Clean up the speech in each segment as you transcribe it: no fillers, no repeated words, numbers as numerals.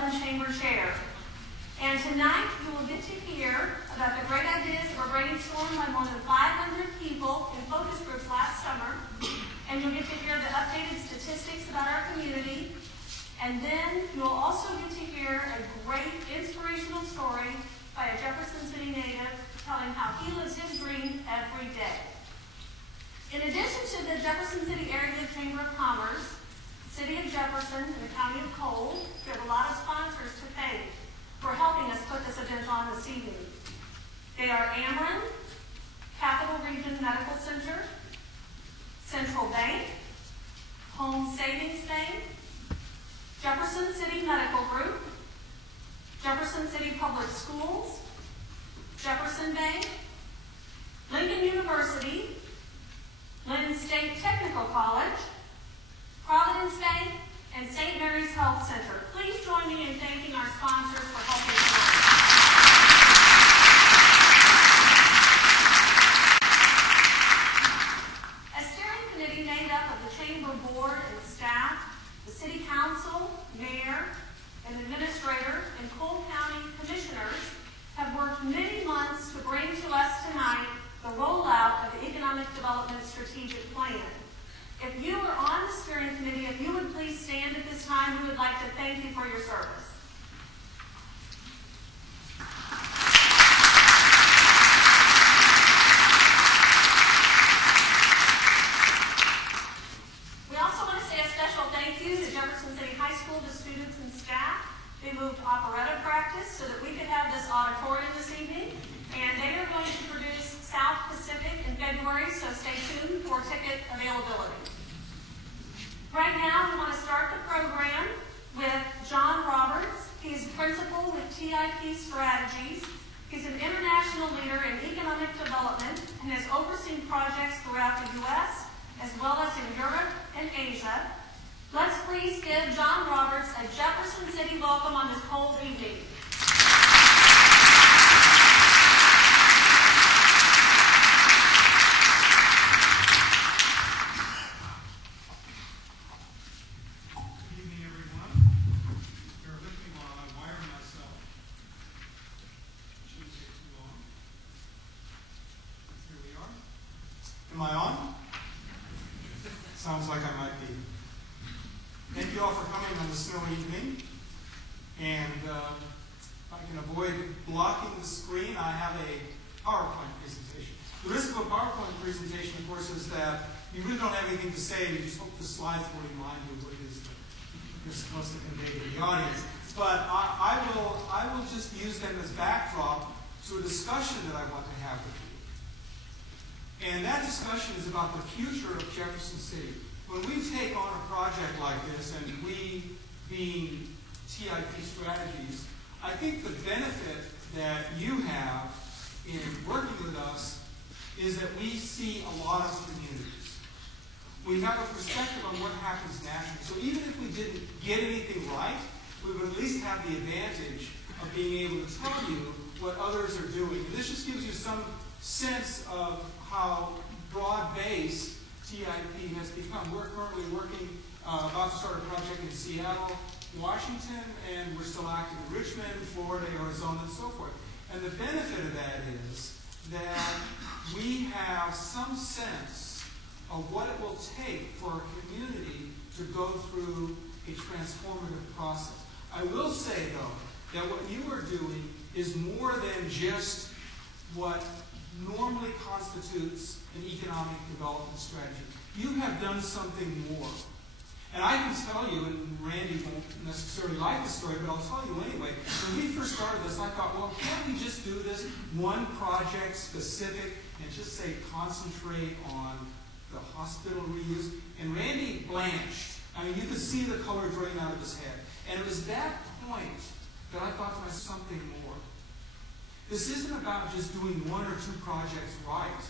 11 chamber chair. And tonight you will get to hear about the great ideas that were brainstormed by more than 500 people in focus groups last summer. And you'll get to hear the updated statistics about our community. And then you will also get to hear a great inspirational story by a Jefferson City native telling how he lives his dream every day. In addition to the Jefferson City Area Chamber of Commerce, the City of Jefferson, and the County of Cole, we have a lot of sponsors to thank for helping us put this event on this evening. They are Ameren, Capital Region Medical Center, Central Bank, Home Savings Bank, Jefferson City Medical Group, Jefferson City Public Schools, Jefferson Bank, Lincoln University, Lynn State Technical College, Providence Bank, and St. Mary's Health Center. Please join me in thanking our sponsors for helping us. A steering committee made up of the Chamber Board and staff, the City Council, Mayor, and Administrator, and Cole County Commissioners have worked many months to bring to us tonight the rollout of the Economic Development Strategic Plan. If you are on the steering committee, if you would please stand at this time, we would like to thank you for your service. We also want to say a special thank you to Jefferson City High School, the students and staff. They moved operetta practice so that we could have this auditorium this evening, and they are going to produce South Pacific in February, so stay tuned for ticket availability. Right now, we want to start the program with Jon Roberts. He's principal with TIP Strategies. He's an international leader in economic development and has overseen projects throughout the U.S. as well as in Europe and Asia. Let's please give Jon Roberts a Jefferson City welcome on this cold evening. Am I on? Sounds like I might be. Thank you all for coming on this snowy evening. And if I can avoid blocking the screen, I have a PowerPoint presentation. The risk of a PowerPoint presentation, of course, is that you really don't have anything to say. You just hope the slides will remind you what it is that you're supposed to convey to the audience. But I will just use them as backdrop to a discussion that I want to have with you. And that discussion is about the future of Jefferson City. When we take on a project like this, and we being TIP Strategies, I think the benefit that you have in working with us is that we see a lot of communities. We have a perspective on what happens nationally. So even if we didn't get anything right, we would at least have the advantage of being able to tell you what others are doing. And this just gives you some sense of how broad-based TIP has become. We're currently working, about to start a project in Seattle, Washington, and we're still active in Richmond, Florida, Arizona, and so forth. And the benefit of that is that we have some sense of what it will take for a community to go through a transformative process. I will say, though, that what you are doing is more than just what normally constitutes an economic development strategy. You have done something more. And I can tell you, and Randy won't necessarily like the story, but I'll tell you anyway. When we first started this, I thought, well, can't we just do this one project specific and just say concentrate on the hospital reuse? And Randy blanched. I mean, you could see the color drain out of his head. And it was that point that I thought to myself, something more. This isn't about just doing one or two projects right.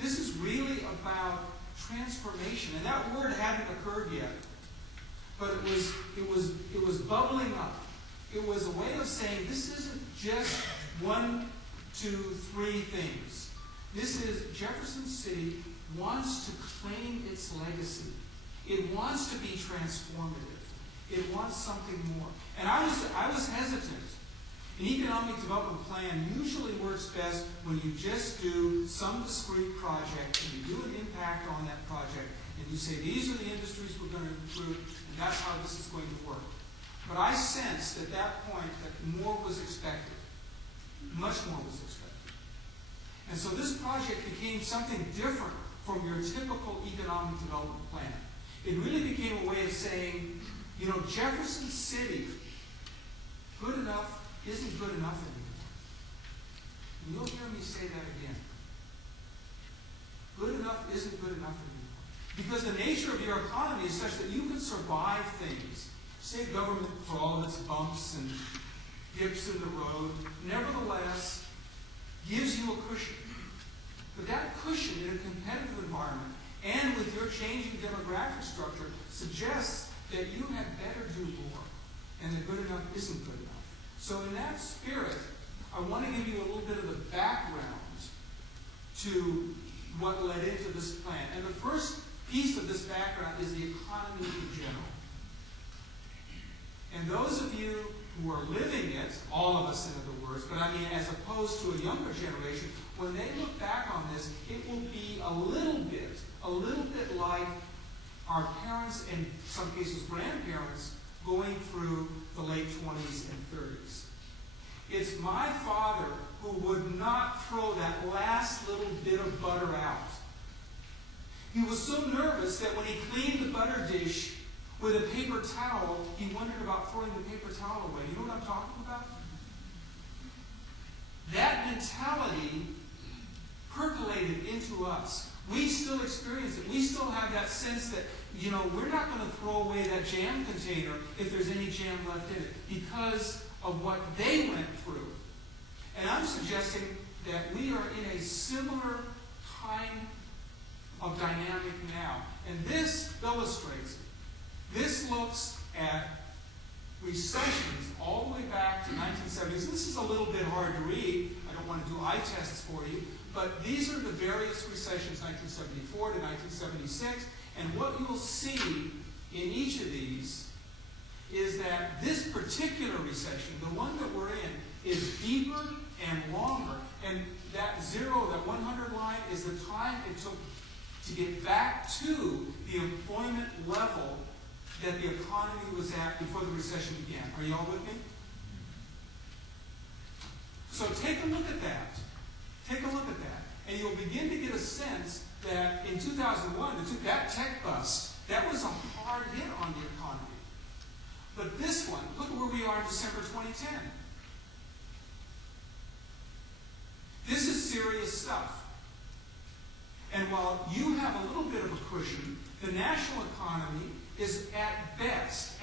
This is really about transformation. And that word hadn't occurred yet. But it was bubbling up. It was a way of saying this isn't just 1, 2, 3 things. This is Jefferson City wants to claim its legacy. It wants to be transformative. It wants something more. And I was hesitant. An economic development plan usually works best when you just do some discrete project and you do an impact on that project and you say these are the industries we're going to improve and that's how this is going to work. But I sensed at that point that more was expected. Much more was expected. And so this project became something different from your typical economic development plan. It really became a way of saying, you know, Jefferson City, good enough isn't good enough anymore. And you'll hear me say that again. Good enough isn't good enough anymore. Because the nature of your economy is such that you can survive things. State government, for all of its bumps and dips in the road, nevertheless gives you a cushion. But that cushion in a competitive environment and with your changing demographic structure suggests that you had better do more and that good enough isn't good enough. So in that spirit, I want to give you a little bit of the background to what led into this plan. And the first piece of this background is the economy in general. And those of you who are living it, all of us in other words, but I mean as opposed to a younger generation, when they look back on this, it will be a little bit like our parents, and in some cases grandparents, going through the late 20s and 30s. It's my father who would not throw that last little bit of butter out. He was so nervous that when he cleaned the butter dish with a paper towel, he wondered about throwing the paper towel away. You know what I'm talking about? That mentality percolated into us. We still experience it. We still have that sense that, you know, we're not going to throw away that jam container if there's any jam left in it because of what they went through. And I'm suggesting that we are in a similar kind of dynamic now. And this illustrates it. This looks at recessions all the way back to 1970s. This is a little bit hard to read. I don't want to do eye tests for you. But these are the various recessions, 1974 to 1976. And what you'll see in each of these is that this particular recession, the one that we're in, is deeper and longer. And that 100 line, is the time it took to get back to the employment level that the economy was at before the recession began. Are you all with me? So take a look at that. Take a look at that. And you'll begin to get a sense that in 2001, that tech bust, that was a hard hit on the economy. But this one, look at where we are in December 2010. This is serious stuff. And while you have a little bit of a cushion, the national economy is at best,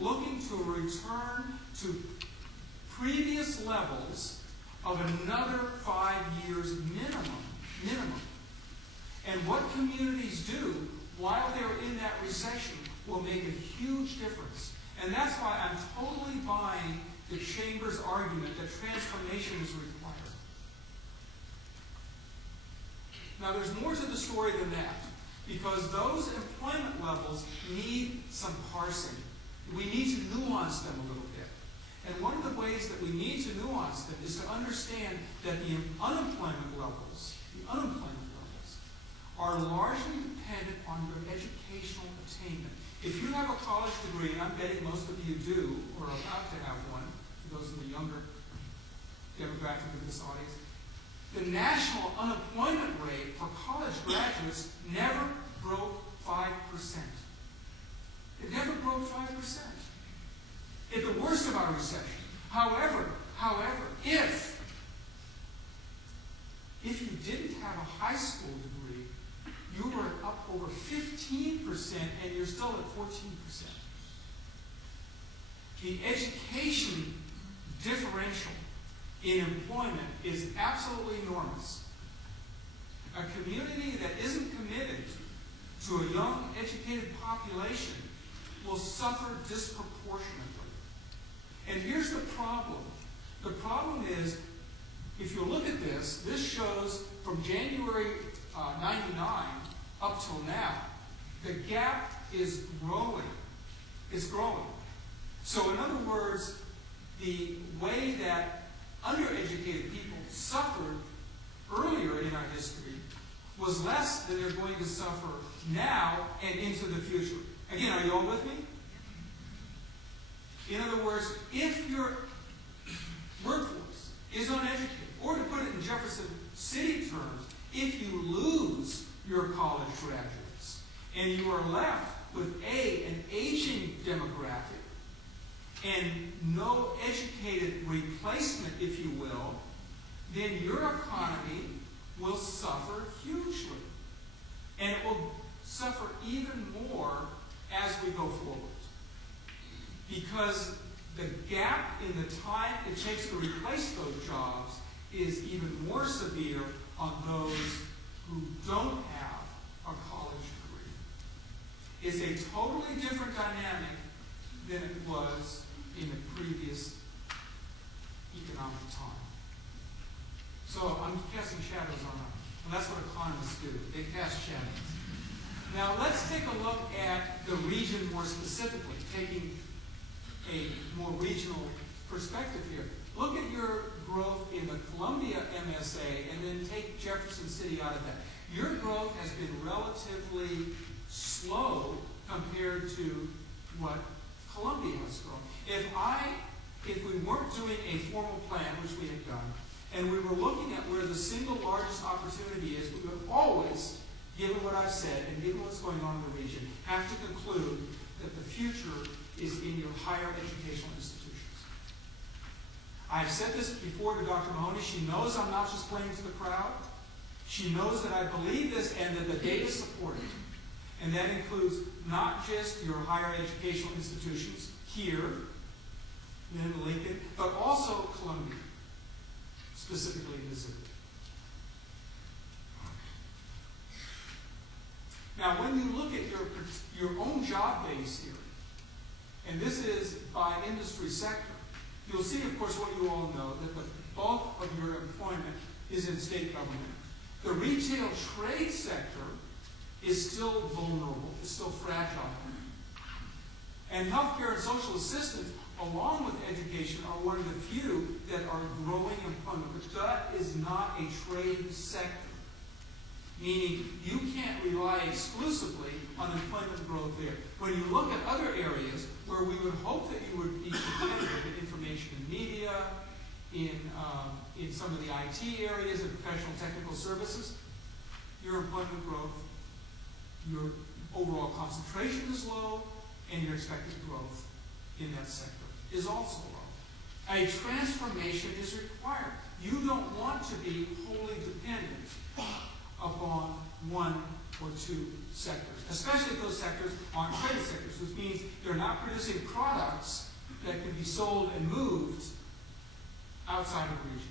looking to return to previous levels of another 5 years minimum. And what communities do while they're in that recession will make a huge difference. And that's why I'm totally buying the Chamber's argument that transformation is required. Now there's more to the story than that, because those employment levels need some parsing. We need to nuance them a little bit. And one of the ways that we need to nuance them is to understand that the unemployment levels are largely dependent on your educational attainment. If you have a college degree, and I'm betting most of you do, or are about to have one, for those of the younger demographic of this audience, the national unemployment rate for college graduates never broke 5%. It never broke 5%. At the worst of our recession. However, if you didn't have a high school degree, you were up over 15% and you're still at 14%. The education differential in employment is absolutely enormous. A community that isn't committed to a young, educated population will suffer disproportionately. And here's the problem. The problem is, if you look at this, this shows from January 99 up till now, the gap is growing. It's growing. So in other words, the way that undereducated people suffered earlier in our history was less than they're going to suffer now and into the future. Again, are you all with me? In other words, if your workforce is uneducated, or to put it in Jefferson City terms, if you lose your college graduates and you are left with an aging demographic and no educated replacement, if you will, then your economy will suffer hugely. And it will suffer even more as we go forward. Because the gap in the time it takes to replace those jobs is even more severe on those who don't have a college degree. It's a totally different dynamic than it was in the previous economic time. So I'm casting shadows on them. And that's what economists do. They cast shadows. Now let's take a look at the region more specifically, taking a more regional perspective here. Look at your growth in the Columbia MSA and then take Jefferson City out of that. Your growth has been relatively slow compared to what Columbia has grown. If we weren't doing a formal plan, which we have done, and we were looking at where the single largest opportunity is, we would always, given what I've said and given what's going on in the region, have to conclude that the future is in your higher educational institutions. I've said this before to Dr. Mahoney. She knows I'm not just playing to the crowd. She knows that I believe this and that the data support it. And that includes not just your higher educational institutions here, in Lincoln, but also Columbia, specifically in Missouri. Now, when you look at your own job base here, and this is by industry sector, you'll see, of course, what you all know, that the bulk of your employment is in state government. The retail trade sector is still vulnerable, is still fragile. And healthcare and social assistance, along with education, are one of the few that are growing employment. But that is not a trade sector, meaning you can't rely exclusively on employment growth there. When you look at other areas where we would hope that you would be competitive in information and media, in some of the IT areas and professional technical services, your employment growth, your overall concentration is low, and your expected growth in that sector is also low. A transformation is required. You don't want to be wholly dependent upon one or two sectors, especially if those sectors aren't trade sectors, which means they're not producing products that can be sold and moved outside of the region.